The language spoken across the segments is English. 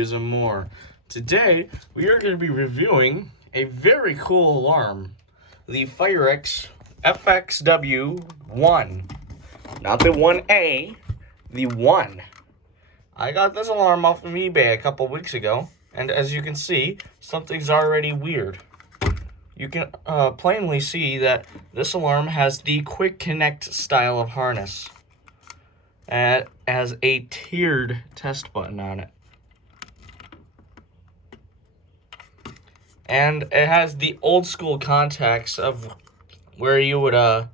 reviews and more. Today, we are going to be reviewing a very cool alarm. The Firex FXW-1. Not the 1A, the 1. I got this alarm off of eBay a couple weeks ago, and as you can see, something's already weird. You can plainly see that this alarm has the quick connect style of harness. And it has a tiered test button on it. And it has the old school contacts of where you would, it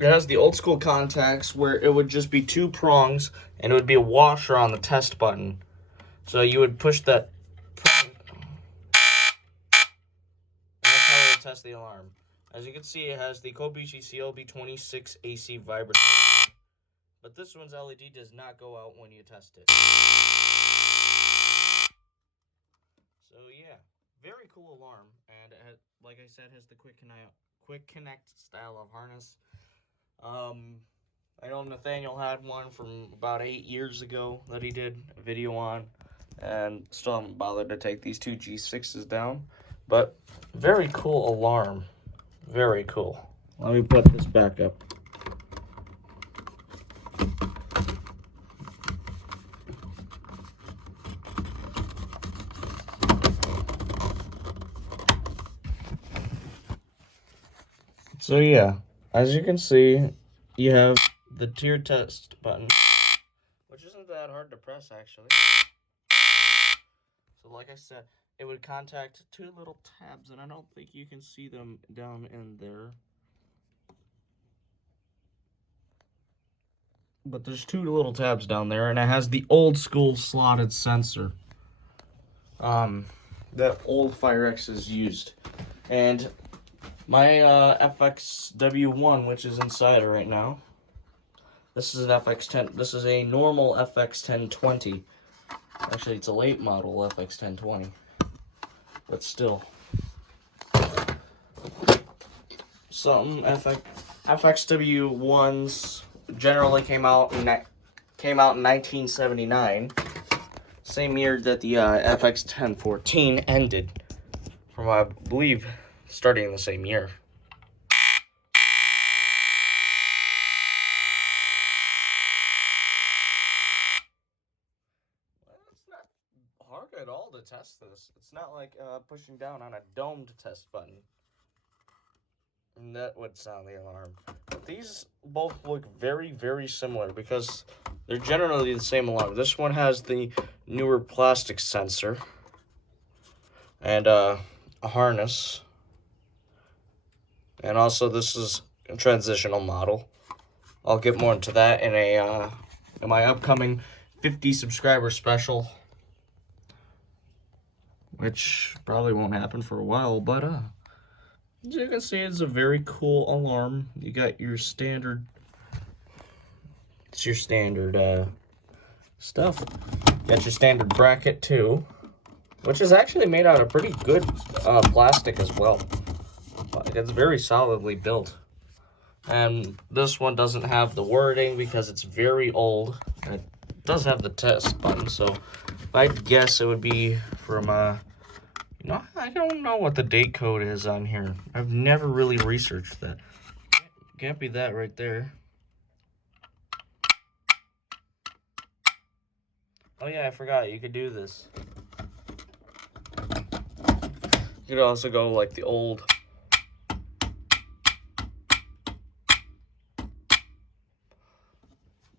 has the old school contacts where it would just be two prongs and it would be a washer on the test button. So you would push that prong, and that's how it would test the alarm. As you can see, it has the Kobishi CLB26 AC vibrator. But this one's LED does not go out when you test it. So yeah, very cool alarm. And it has, like I said, has the quick connect style of harness. I know Nathaniel had one from about 8 years ago that he did a video on. And still haven't bothered to take these two G6s down. But very cool alarm. Very cool. Let me put this back up. So yeah, as you can see, you have the tier test button, which isn't that hard to press actually. So like I said, it would contact two little tabs, and I don't think you can see them down in there. But there's two little tabs down there, and it has the old school slotted sensor that old Firexes used. And my FXW-1, which is inside it right now, this is an FX10. This is a normal FX1020. Actually, it's a late model FX1020, but still. Some FXW-1s generally came out in 1979, same year that the FX1014 ended, from I believe starting the same year. Well, it's not hard at all to test this. It's not like pushing down on a domed test button. And that would sound the alarm. But these both look very, very similar because they're generally the same alarm. This one has the newer plastic sensor and a harness. And also this is a transitional model. I'll get more into that in in my upcoming 50 subscriber special, which probably won't happen for a while, but as you can see, it's a very cool alarm. You got your standard, it's your standard stuff. You got your standard bracket too, which is actually made out of pretty good plastic as well. It's very solidly built. And this one doesn't have the wording because it's very old. It does have the test button, so if I'd guess it would be from no, I don't know what the date code is on here. I've never really researched that. Can't be that right there. Oh yeah, I forgot. You could do this. You could also go like the old.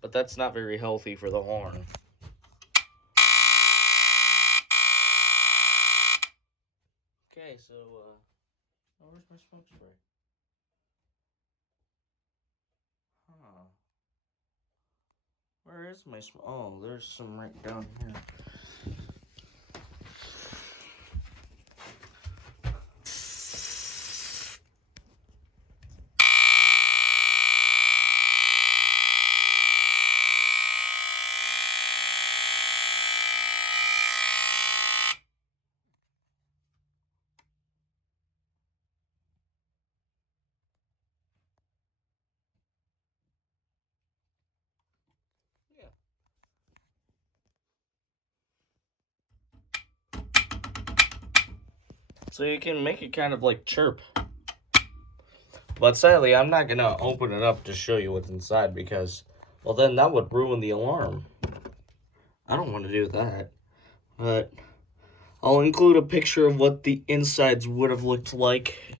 But that's not very healthy for the horn. Okay, so, oh, where's my smoke spray? Huh. Where is my smoke? Oh, there's some right down here. Yeah. So you can make it kind of like chirp. But sadly, I'm not going to open it up to show you what's inside because, well, then that would ruin the alarm. I don't want to do that. But I'll include a picture of what the insides would have looked like